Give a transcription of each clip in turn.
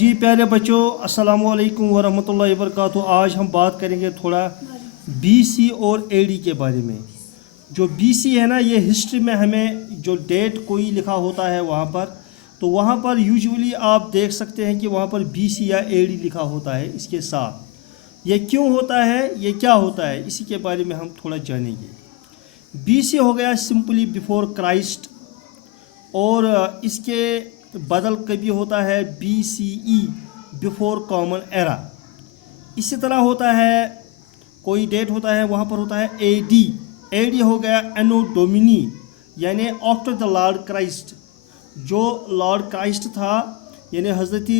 जी प्यारे बच्चों, अस्सलाम वालेकुम वरहमतुल्लाहि वबरकातुहू। आज हम बात करेंगे थोड़ा बीसी और एडी के बारे में। जो बीसी है ना, ये हिस्ट्री में हमें जो डेट कोई लिखा होता है वहाँ पर, तो वहाँ पर यूजुअली आप देख सकते हैं कि वहाँ पर बीसी या एडी लिखा होता है इसके साथ। ये क्यों होता है, ये क्या होता है, इसी के बारे में हम थोड़ा जानेंगे। बीसी हो गया सिंपली बिफोर क्राइस्ट, और इसके बदल कभी होता है BCE बिफोर कॉमन एरा। इसी तरह होता है, कोई डेट होता है वहाँ पर होता है AD हो गया एनो डोमिनी, यानी आफ्टर द लॉर्ड क्राइस्ट। जो लॉर्ड क्राइस्ट था यानी हज़रत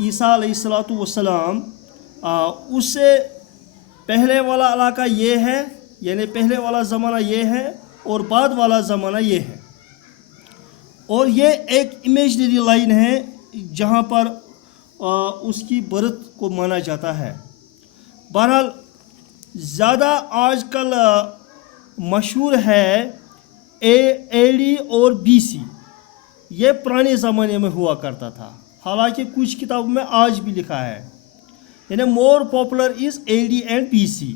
ईसा अलैहिस्सलातु वस्सलाम, उससे पहले वाला इलाका ये है, यानी पहले वाला ज़माना ये है और बाद वाला ज़माना ये है। और ये एक इमेजनरी लाइन है जहाँ पर उसकी बर्थ को माना जाता है। बहरहाल ज़्यादा आजकल मशहूर है AD और BC। ये पुराने ज़माने में हुआ करता था, हालांकि कुछ किताबों में आज भी लिखा है, यानी more popular is AD and BC।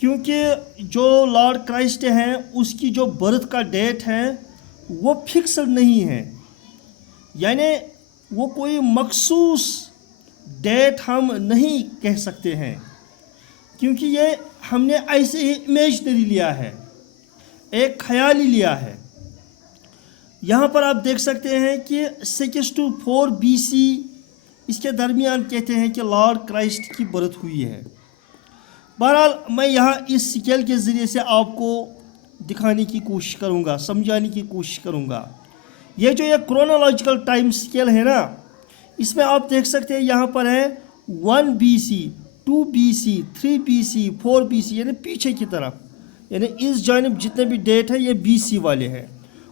क्योंकि जो लॉर्ड क्राइस्ट हैं उसकी जो बर्थ का डेट है वो फिक्स्ड नहीं है, यानी वो कोई मखसूस डेट हम नहीं कह सकते हैं, क्योंकि ये हमने ऐसे ही इमेजनरी लिया है, एक ख्याली लिया है। यहाँ पर आप देख सकते हैं कि 6 to 4 BC इसके दरमियान कहते हैं कि लॉर्ड क्राइस्ट की बर्थ हुई है। बहरहाल मैं यहाँ इस स्केल के ज़रिए से आपको दिखाने की कोशिश करूँगा, समझाने की कोशिश करूँगा। ये जो ये क्रोनोलॉजिकल टाइम स्केल है ना, इसमें आप देख सकते हैं यहाँ पर है 1 BC, 2 BC, 3 BC, 4 BC, यानी पीछे की तरफ, यानी इस जानिब जितने भी डेट हैं ये BC वाले हैं,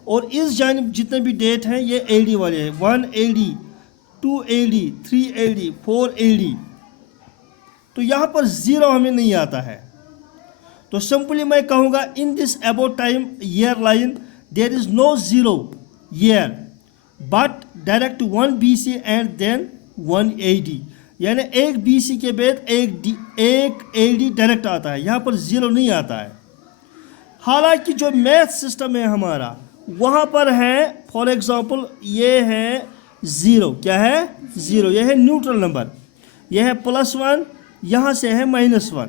और इस जानिब जितने भी डेट हैं ये AD वाले हैं। 1 AD, 2 AD, 3 AD, 4 AD। तो यहाँ पर ज़ीरो हमें नहीं आता है, तो सिंपली मैं कहूँगा in this about time year line there is no zero year but direct 1 BC and then 1 AD, यानी एक BC के बाद एक AD डायरेक्ट आता है, यहाँ पर ज़ीरो नहीं आता है। हालांकि जो मैथ सिस्टम है हमारा वहाँ पर है, फॉर एग्ज़ाम्पल ये है ज़ीरो, क्या है ज़ीरो, यह है न्यूट्रल नंबर, यह है +1, यहाँ से है -1।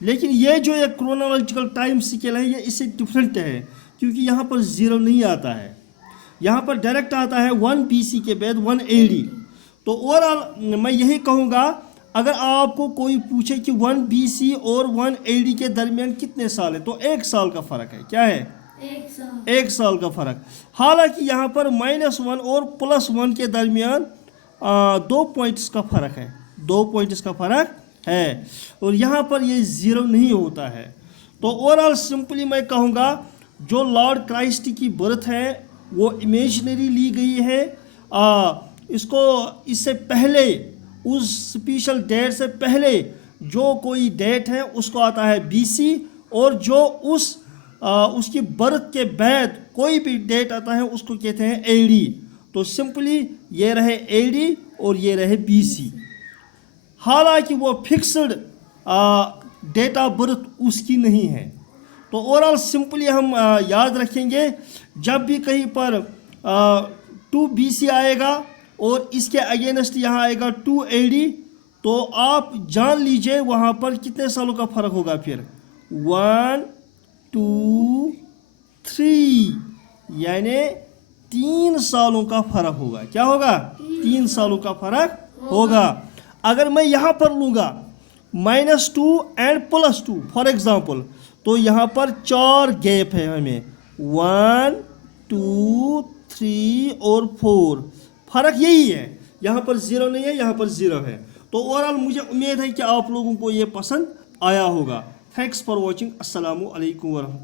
लेकिन ये जो एक क्रोनोलॉजिकल टाइम स्केल है ये इससे डिफरेंट है, क्योंकि यहाँ पर ज़ीरो नहीं आता है, यहाँ पर डायरेक्ट आता है 1 BC के बाद 1 AD। तो ओवरऑल मैं यही कहूँगा, अगर आपको कोई पूछे कि 1 BC और 1 AD के दरमियान कितने साल है, तो 1 साल का फ़र्क है। क्या है? 1 साल का फ़र्क। हालांकि यहाँ पर -1 और +1 के दरमियान 2 पॉइंट्स का फ़र्क है, 2 पॉइंट्स का फ़र्क है, और यहाँ पर ये ज़ीरो नहीं होता है। तो ओवरऑल सिंपली मैं कहूँगा जो लॉर्ड क्राइस्ट की बर्थ है वो इमेजनरी ली गई है। इसको इससे पहले, उस स्पेशल डेट से पहले जो कोई डेट है उसको आता है BC, और जो उसकी बर्थ के बाद कोई भी डेट आता है उसको कहते हैं AD। तो सिंपली ये रहे AD और ये रहे BC। हालांकि वो फिक्स्ड डेट ऑफ बर्थ उसकी नहीं है। तो ओवरऑल सिंपली हम याद रखेंगे, जब भी कहीं पर 2 BC आएगा और इसके अगेंस्ट यहाँ आएगा 2 AD, तो आप जान लीजिए वहाँ पर कितने सालों का फ़र्क होगा। फिर 1 2 3, यानी 3 सालों का फ़र्क होगा। क्या होगा? 3 सालों का फ़र्क होगा। अगर मैं यहाँ पर लूँगा -2 एंड +2 फॉर एग्ज़ाम्पल, तो यहाँ पर 4 गैप है हमें, 1 2 3 और 4। फ़र्क यही है, यहाँ पर ज़ीरो नहीं है, यहाँ पर ज़ीरो है। तो ओवरऑल मुझे उम्मीद है कि आप लोगों को ये पसंद आया होगा। Thanks for watching. अस्सलामु अलैकुम वरहमतुल्लाह।